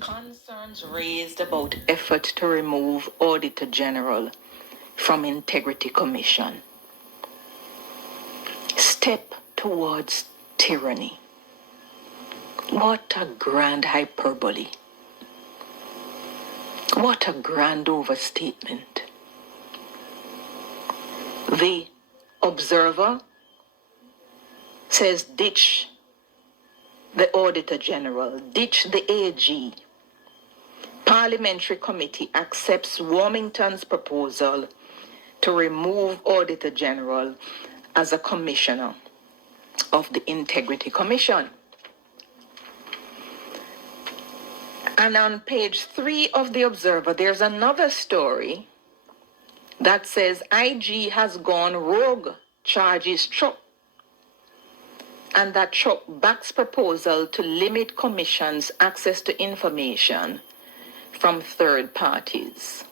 Concerns raised about effort to remove Auditor General from Integrity Commission. Step towards tyranny. What a grand hyperbole. What a grand overstatement. The Observer says ditch the Auditor General, ditch the AG. Parliamentary Committee accepts Warmington's proposal to remove Auditor General as a commissioner of the Integrity Commission. And on page 3 of the Observer, there's another story that says IG has gone rogue, charges Chuck, and that Chuck backs proposal to limit commission's access to information from third parties.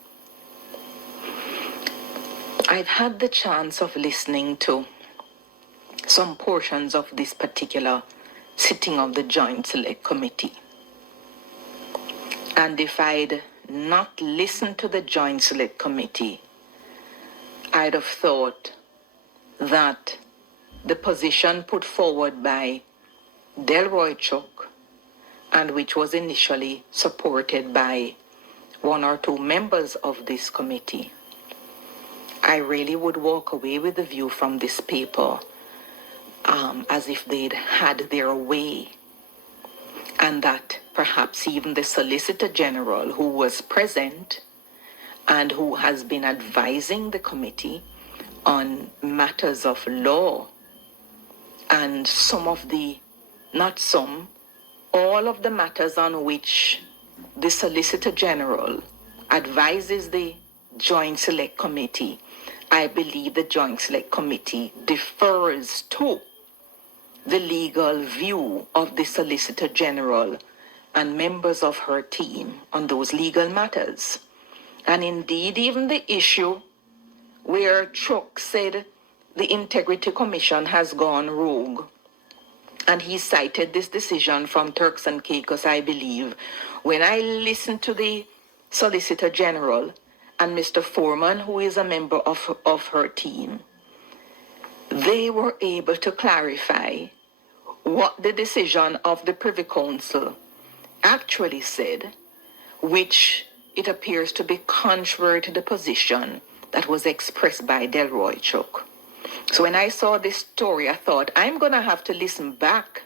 I've had the chance of listening to some portions of this particular sitting of the Joint Select Committee. And if I'd not listened to the Joint Select Committee, I'd have thought that the position put forward by Delroy Chuck, and which was initially supported by one or two members of this committee, I really would walk away with the view from this paper as if they'd had their way, and that perhaps even the Solicitor General, who was present and who has been advising the committee on matters of law, and all of the matters on which the Solicitor General advises the Joint Select Committee, I believe the Joint Select Committee defers to the legal view of the Solicitor General and members of her team on those legal matters. And indeed, even the issue where Chuck said the Integrity Commission has gone rogue, and he cited this decision from Turks and Caicos, I believe. When I listened to the Solicitor General and Mr. Foreman, who is a member of her team, they were able to clarify what the decision of the Privy Council actually said, which it appears to be contrary to the position that was expressed by Delroy Chuck. So when I saw this story, I thought, I'm going to have to listen back,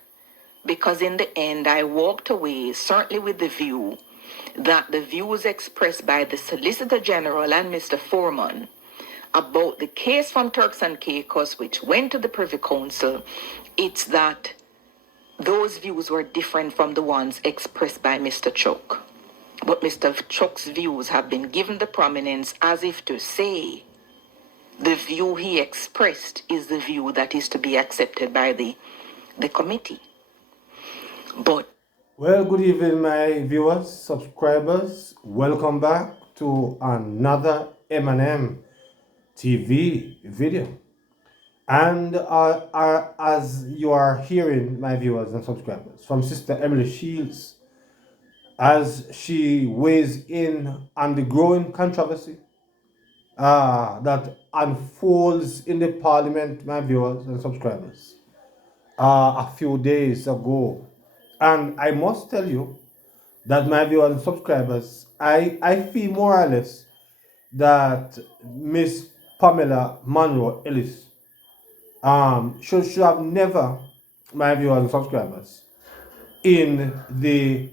because in the end, I walked away certainly with the view that the views expressed by the Solicitor General and Mr. Foreman about the case from Turks and Caicos, which went to the Privy Council, it's that those views were different from the ones expressed by Mr. Chuck. But Mr. Chuck's views have been given the prominence as if to say the view he expressed is the view that is to be accepted by the committee. But well, good evening, my viewers, subscribers. Welcome back to another M&M TV video. And as you are hearing, my viewers and subscribers, from Sister Emily Shields, as she weighs in on the growing controversy that unfolds in the Parliament, my viewers and subscribers, a few days ago. And I must tell you that, my viewers and subscribers, I feel more or less that Miss Pamela Monroe Ellis should have never, my viewers and subscribers, in the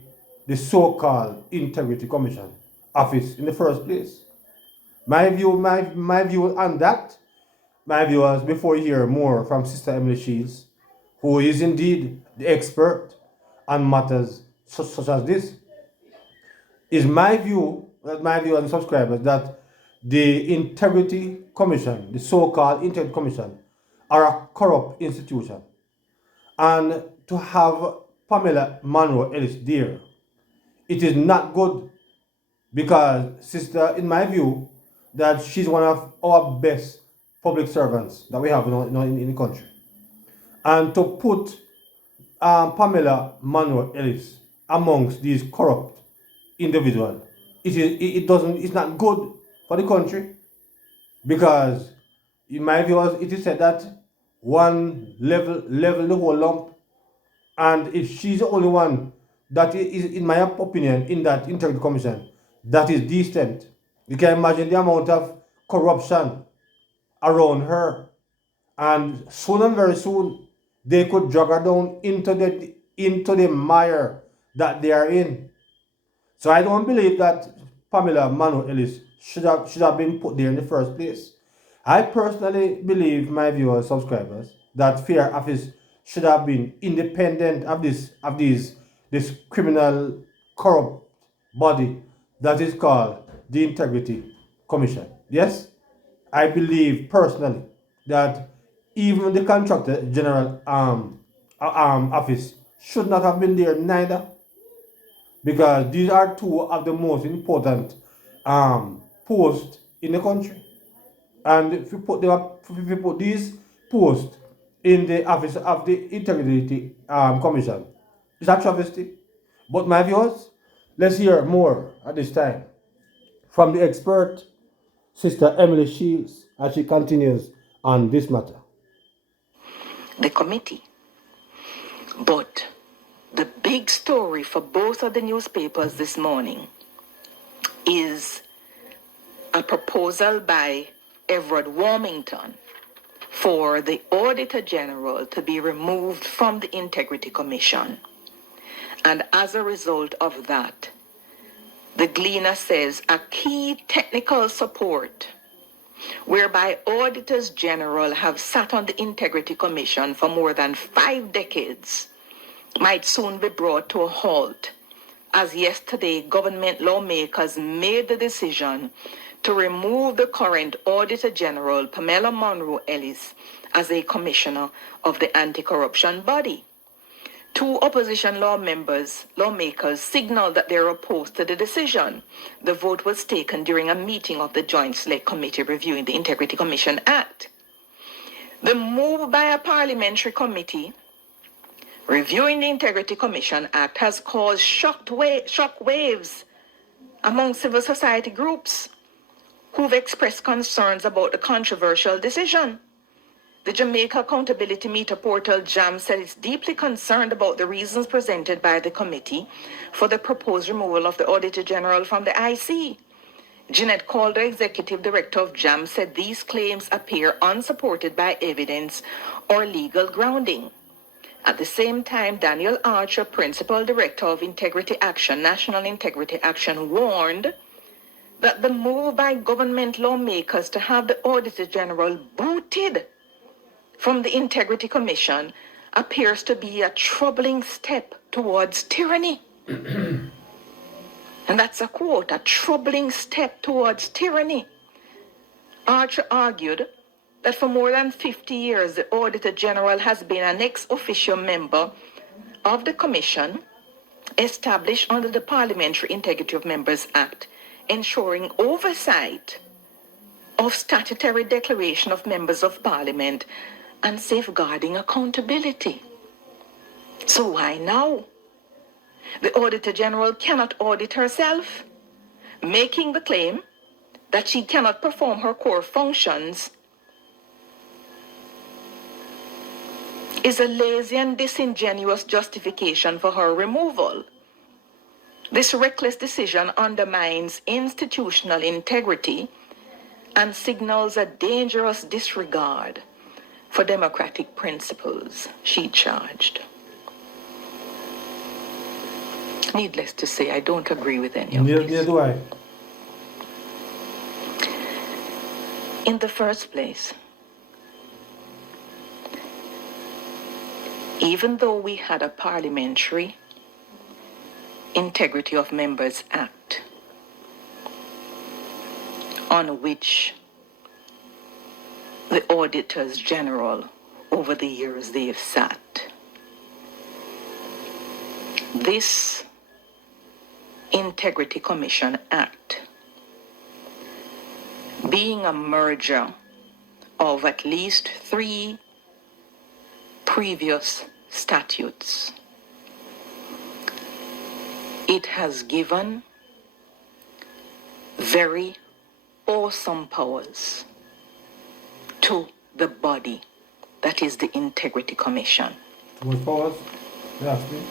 so-called Integrity Commission office in the first place. My view on that, my viewers, before you hear more from Sister Emily Shields, who is indeed the expert on matters such as this, is my view, my viewers and subscribers, that the Integrity Commission, the so-called Integrity Commission, are a corrupt institution. And to have Pamela Monroe Ellis there, it is not good, because, sister, in my view, that she's one of our best public servants that we have in the country. And to put Pamela Monroe Ellis amongst these corrupt individual. It doesn't, it's not good for the country, because in my view it is said that one level the whole lump, and if she's the only one that is, in my opinion, in that integrity commission, that is decent, you can imagine the amount of corruption around her, and soon and very soon they could drag her down into the mire that they are in. So I don't believe that Pamela Manu Ellis should have been put there in the first place. I personally believe, my viewers, subscribers, that Fair Office should have been independent of this criminal corrupt body that is called the Integrity Commission. Yes, I believe personally that even the Contractor General office should not have been there neither, because these are two of the most important posts in the country. And if you put these posts in the office of the Integrity Commission, it's a travesty. But my viewers, let's hear more at this time from the expert, Sister Emily Shields, as she continues on this matter. The committee. But the big story for both of the newspapers this morning is a proposal by Everett Warmington for the Auditor General to be removed from the Integrity Commission. And as a result of that, the Gleaner says a key technical support whereby auditors general have sat on the Integrity Commission for more than 5 decades might soon be brought to a halt, as yesterday government lawmakers made the decision to remove the current Auditor General, Pamela Monroe Ellis, as a commissioner of the anti-corruption body. 2 opposition lawmakers signaled that they are opposed to the decision. The vote was taken during a meeting of the Joint Select Committee reviewing the Integrity Commission Act. The move by a parliamentary committee reviewing the Integrity Commission Act has caused shock waves among civil society groups who've expressed concerns about the controversial decision. The Jamaica Accountability Meter portal JAM said it's deeply concerned about the reasons presented by the committee for the proposed removal of the Auditor General from the IC. Jeanette Calder, Executive Director of JAM, said these claims appear unsupported by evidence or legal grounding. At the same time, Daniel Archer, Principal Director of Integrity Action, National Integrity Action, warned that the move by government lawmakers to have the Auditor General booted from the Integrity Commission appears to be a troubling step towards tyranny. And that's a quote, a troubling step towards tyranny. Archer argued that for more than 50 years, the Auditor General has been an ex officio member of the Commission established under the Parliamentary Integrity of Members Act, ensuring oversight of statutory declaration of members of Parliament and safeguarding accountability. So why now? The Auditor General cannot audit herself, making the claim that she cannot perform her core functions is a lazy and disingenuous justification for her removal. This reckless decision undermines institutional integrity and signals a dangerous disregard for democratic principles, she charged. Needless to say, I don't agree with any of this. Neither do I. In the first place, even though we had a Parliamentary Integrity of Members Act on which the auditors general over the years they've sat, this Integrity Commission Act, being a merger of at least 3 previous statutes, it has given very awesome powers to the body that is the Integrity Commission. What powers? Yes, me.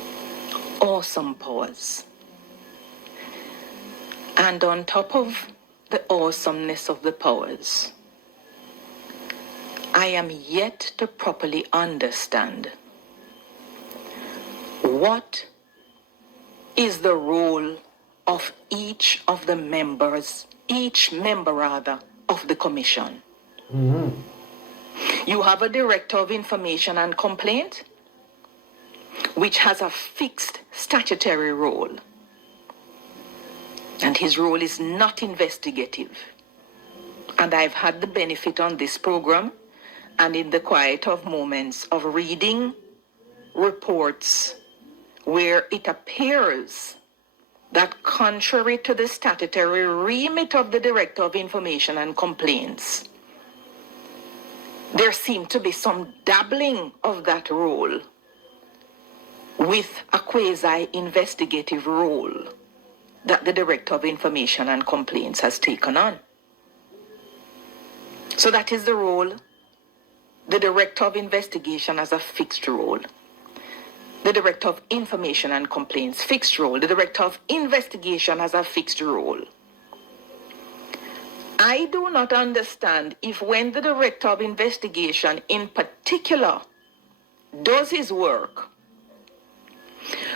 Awesome powers. And on top of the awesomeness of the powers, I am yet to properly understand what is the role of each of the members, each member rather, of the commission. You have a Director of Information and Complaint, which has a fixed statutory role. And his role is not investigative. And I've had the benefit on this program and in the quiet of moments of reading reports where it appears that contrary to the statutory remit of the Director of Information and Complaints, there seemed to be some dabbling of that role with a quasi-investigative role that the Director of Information and Complaints has taken on. So that is the role. The Director of Investigation has a fixed role. The Director of Information and Complaints, fixed role. The Director of Investigation has a fixed role. I do not understand if when the Director of Investigation in particular does his work,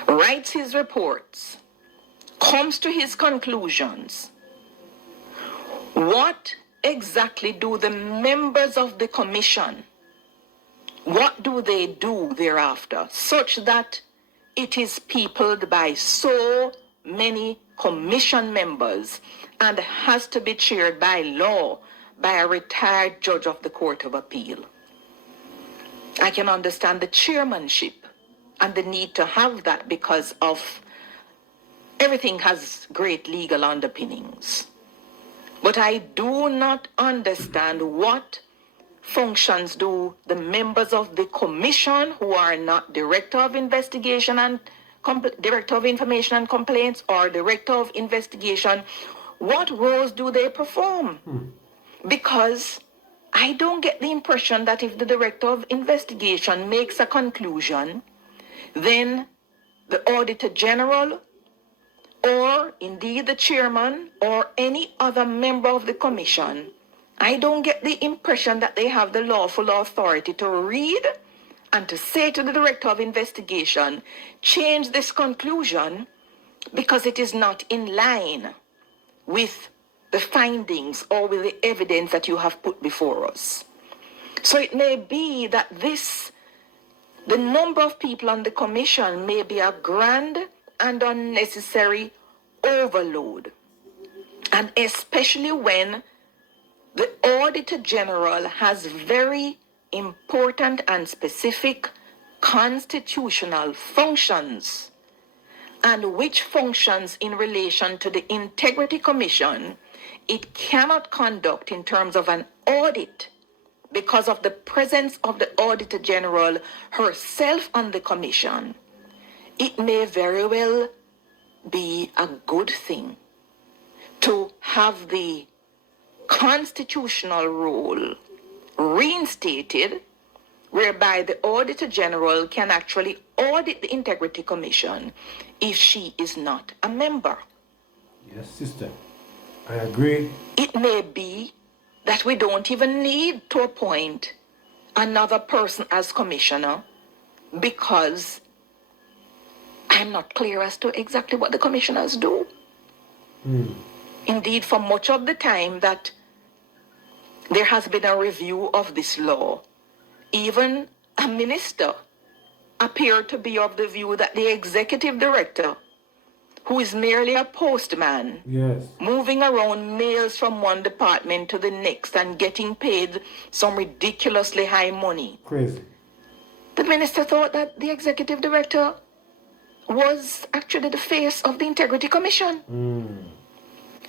writes his reports, comes to his conclusions, what exactly do the members of the commission, what do they do thereafter, such that it is peopled by so many commission members and has to be chaired by law by a retired judge of the Court of Appeal? I can understand the chairmanship and the need to have that because of everything has great legal underpinnings. But I do not understand what functions do the members of the commission who are not Director of Investigation and Director of Information and Complaints or Director of Investigation, what roles do they perform? Because I don't get the impression that if the Director of Investigation makes a conclusion, then the Auditor General or indeed the chairman or any other member of the commission, I don't get the impression that they have the lawful authority to read and to say to the Director of Investigation, change this conclusion because it is not in line with the findings or with the evidence that you have put before us. So it may be that the number of people on the commission may be a grand and unnecessary overload. And especially when the Auditor General has very important and specific constitutional functions, and which functions in relation to the Integrity Commission it cannot conduct in terms of an audit because of the presence of the Auditor General herself on the commission. It may very well be a good thing to have the constitutional rule reinstated, whereby the Auditor General can actually audit the Integrity Commission if she is not a member. Yes, sister. I agree. It may be that we don't even need to appoint another person as commissioner because I'm not clear as to exactly what the commissioners do. Indeed, for much of the time that there has been a review of this law, even a minister appeared to be of the view that the executive director, who is merely a postman, Yes. moving around mails from one department to the next and getting paid some ridiculously high money. Crazy. The minister thought that the executive director was actually the face of the Integrity Commission.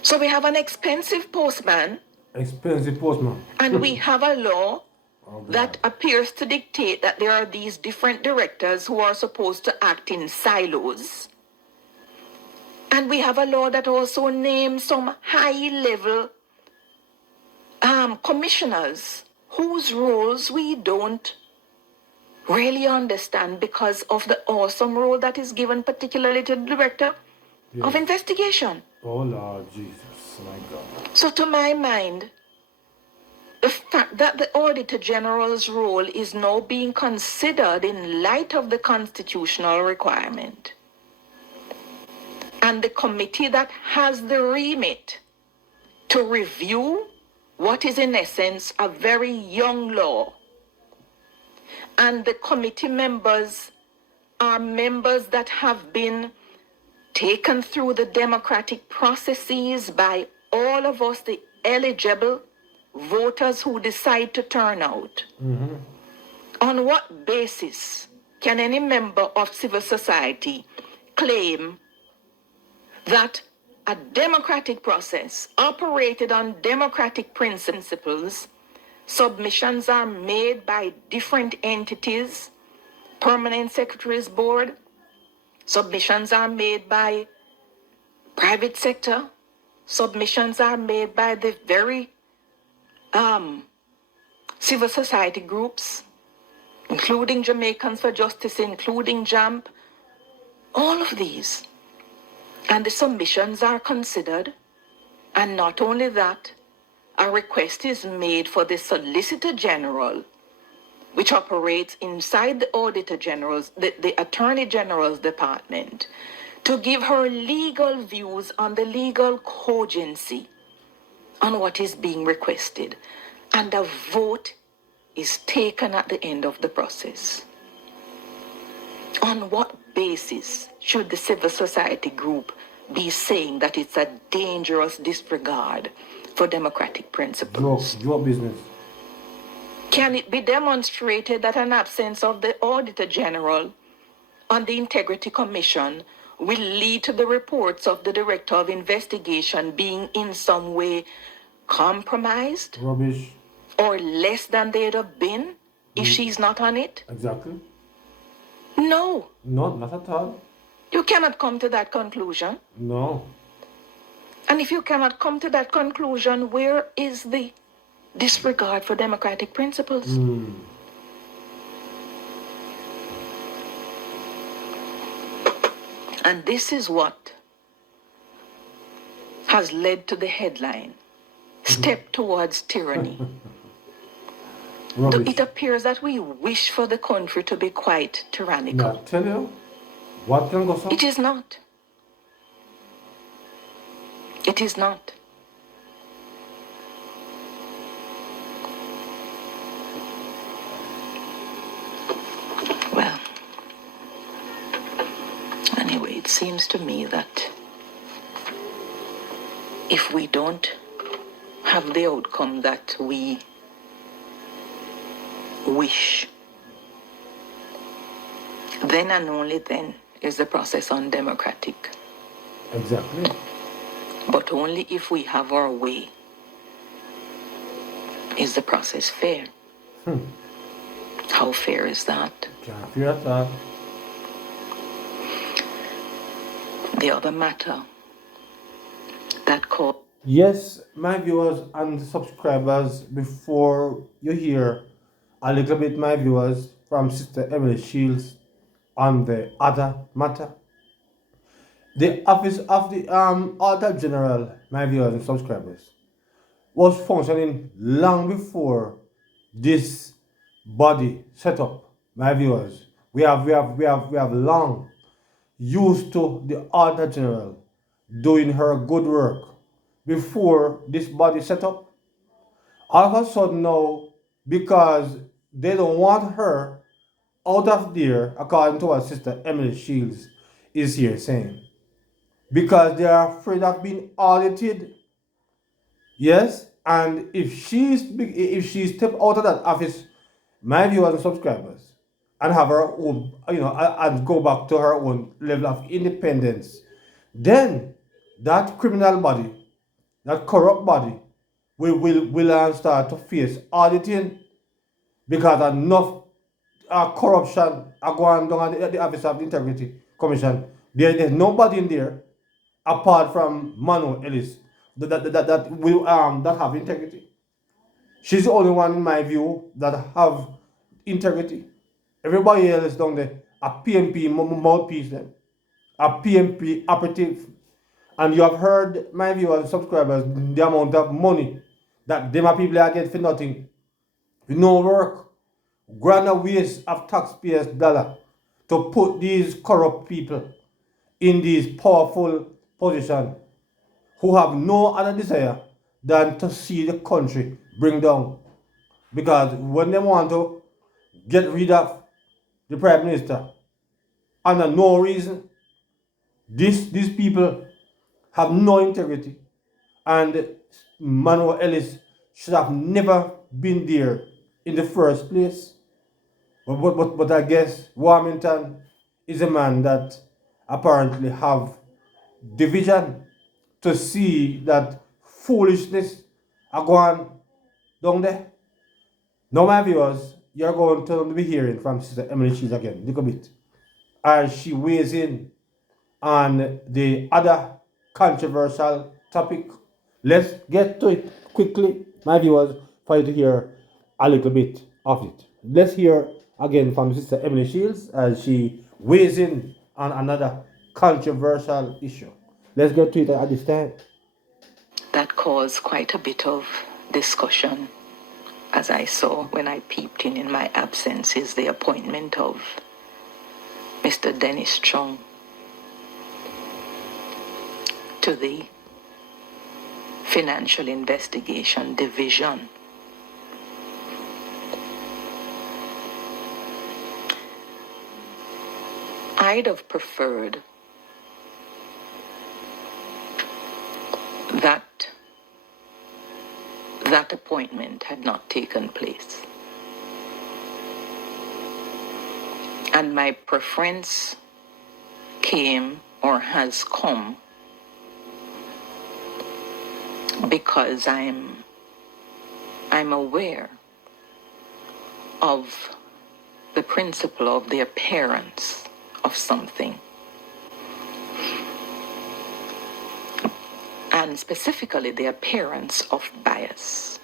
So we have an expensive postman, Expensive postman. and we have a law Oh, God. that appears to dictate that there are these different directors who are supposed to act in silos. And we have a law that also names some high-level commissioners whose roles we don't really understand because of the awesome role that is given particularly to the director of investigation. Oh Lord Jesus, my God. So to my mind, the fact that the Auditor General's role is now being considered in light of the constitutional requirement, and the committee that has the remit to review what is in essence a very young law, and the committee members are members that have been taken through the democratic processes by all of us, the eligible voters who decide to turn out. On what basis can any member of civil society claim that a democratic process operated on democratic principles, submissions are made by different entities, permanent secretaries board, submissions are made by private sector, submissions are made by the very civil society groups, including Jamaicans for Justice, including JAMP, all of these. And the submissions are considered. And not only that, a request is made for the Solicitor General, which operates inside the Auditor General's, the Attorney General's department, to give her legal views on the legal cogency on what is being requested. And a vote is taken at the end of the process. On what basis should the civil society group be saying that it's a dangerous disregard for democratic principles? Your business. Can it be demonstrated that an absence of the Auditor General on the Integrity Commission will lead to the reports of the Director of Investigation being in some way compromised? Rubbish. Or less than they'd have been if she's not on it? Exactly. No. No, not at all. You cannot come to that conclusion. No. And if you cannot come to that conclusion, where is the disregard for democratic principles? And this is what has led to the headline, Step Towards Tyranny. It appears that we wish for the country to be quite tyrannical. Now, tell you, what can go so? It is not. It is not. Well, anyway, it seems to me that if we don't have the outcome that we wish, then and only then is the process undemocratic. Exactly. But only if we have our way is the process fair. How fair is that? Can't fear that. The other matter that called. Yes, my viewers and subscribers, before you hear a little bit my viewers from Sister Emily Shields on the other matter, the office of the Auditor General, my viewers and subscribers, was functioning long before this body set up. My viewers, we have long used to the Auditor General doing her good work before this body set up. All of a sudden now, because they don't want her out of there, according to what Sister Emily Shields is here saying, because they are afraid of being audited. Yes, and if she step out of that office, my viewers and subscribers, and have her own, and go back to her own level of independence, then that criminal body, that corrupt body, will start to face auditing, because enough corruption are going down at the office of the Integrity Commission. There's nobody in there apart from Manu Ellis that have integrity. She's the only one in my view that have integrity. Everybody else down there, a PMP mouthpiece them, a PMP operative. And you have heard my viewers, subscribers, the amount of money that them people are getting for nothing. No work. Grand waste of taxpayers' dollar to put these corrupt people in these powerful positions who have no other desire than to see the country bring down. Because when they want to get rid of the Prime Minister, under no reason, these people have no integrity. And Manuel Ellis should have never been there in the first place. But I guess Warmington is a man that apparently have division to see that foolishness are going down there. Now, my viewers, you're going to be hearing from Sister Emily Cheese again, a little bit, as she weighs in on the other controversial topic. Let's get to it quickly, my viewers, for you to hear a little bit of it. Let's hear again from Sister Emily Shields as she weighs in on another controversial issue. Let's get to it at this time. That caused quite a bit of discussion, as I saw when I peeped in my absence, is the appointment of Mr. Dennis Strong to the Financial Investigation Division. I'd have preferred that that appointment had not taken place. And my preference came or has come because I'm aware of the principle of the appearance of something. And specifically the appearance of bias.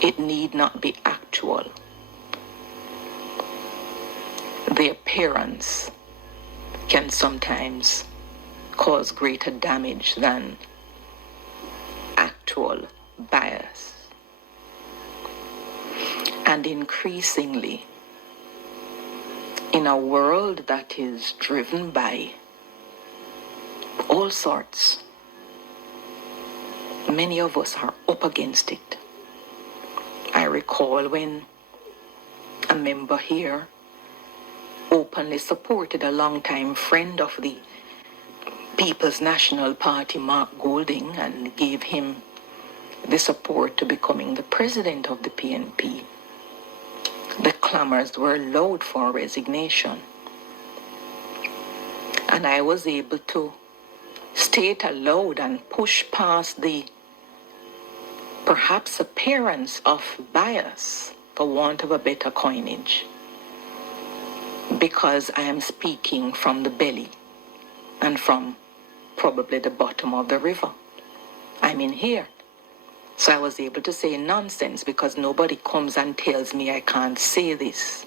It need not be actual. The appearance can sometimes cause greater damage than actual bias. And increasingly, in a world that is driven by all sorts, many of us are up against it. I recall when a member here openly supported a longtime friend of the People's National Party, Mark Golding, and gave him the support to becoming the president of the PNP. The clamors were loud for resignation. And I was able to state aloud and push past the perhaps appearance of bias, for want of a better coinage, because I am speaking from the belly and from probably the bottom of the river. I'm in here. So I was able to say nonsense because nobody comes and tells me I can't say this.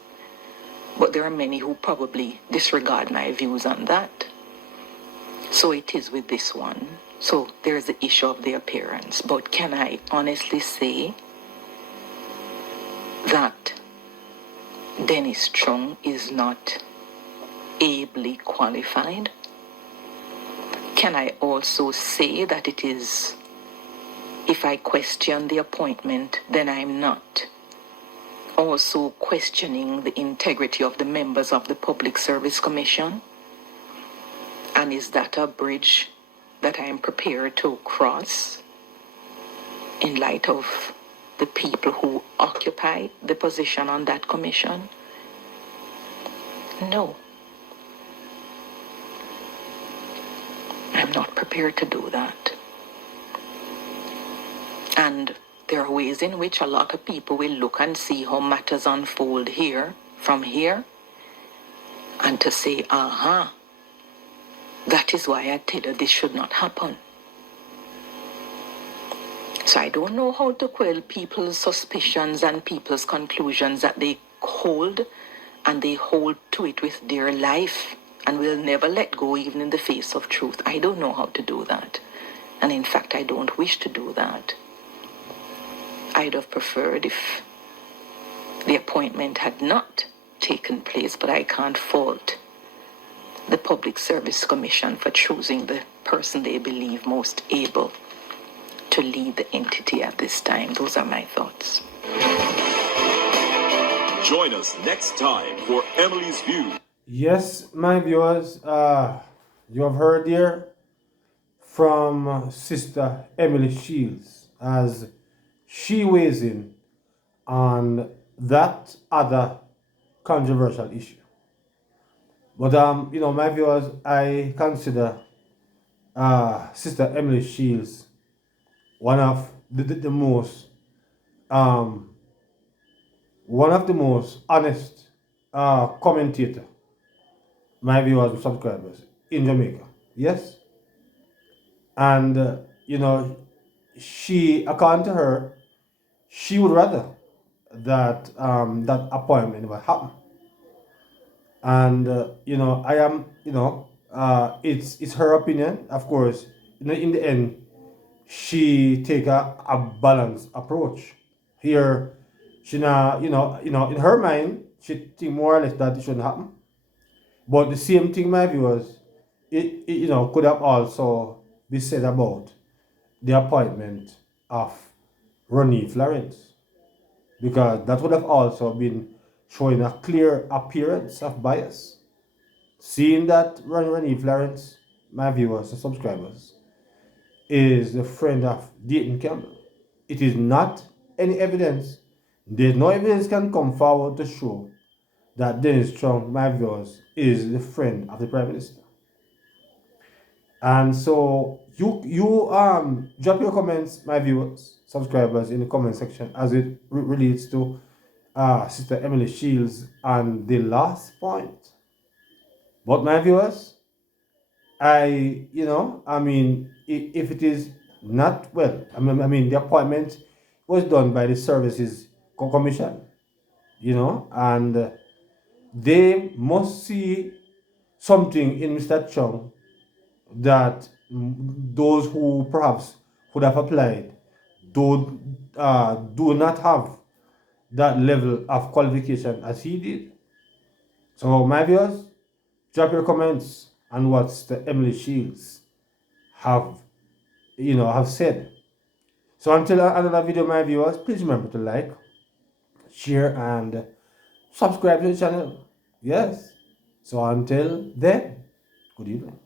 But there are many who probably disregard my views on that. So it is with this one. So there's the issue of the appearance. But can I honestly say that Dennis Strong is not ably qualified? Can I also say that it is, if I question the appointment, then I'm not also questioning the integrity of the members of the Public Service Commission? And is that a bridge that I am prepared to cross in light of the people who occupy the position on that commission? No. I'm not prepared to do that. And there are ways in which a lot of people will look and see how matters unfold here, from here, and to say, aha, That is why I tell you this should not happen. So I don't know how to quell people's suspicions and people's conclusions that they hold, and they hold to it with their life and will never let go even in the face of truth. I don't know how to do that. And in fact, I don't wish to do that. I'd have preferred if the appointment had not taken place, but I can't fault the Public Service Commission for choosing the person they believe most able to lead the entity at this time. Those are my thoughts. Join us next time for Emily's View. Yes, my viewers, you have heard here from Sister Emily Shields as she weighs in on that other controversial issue. But my viewers, I consider Sister Emily Shields one of the most honest commentator, my viewers and subscribers in Jamaica. Yes, and she, according to her, she would rather that that appointment never happen. And I am, it's her opinion, of course. In the end, she take a balanced approach. Here, she now, in her mind, she think more or less that it shouldn't happen. But the same thing, my viewers, it could have also be said about the appointment of Ronnie Florence, because that would have also been showing a clear appearance of bias. Seeing that Ronnie Florence, my viewers and subscribers, is the friend of Dayton Campbell, it is not any evidence. There's no evidence can come forward to show that Dennis Trump, my viewers, is the friend of the Prime Minister. And so you drop your comments, my viewers, subscribers, in the comment section as it relates to Sister Emily Shields and the last point. But my viewers, if it is not well, the appointment was done by the Services Commission, and they must see something in Mr. Chung that those who perhaps would have applied do not have that level of qualification as he did. So, my viewers, drop your comments on what the Emily Shields have said. So until another video, my viewers, please remember to like, share, and subscribe to the channel. Yes. So until then, good evening.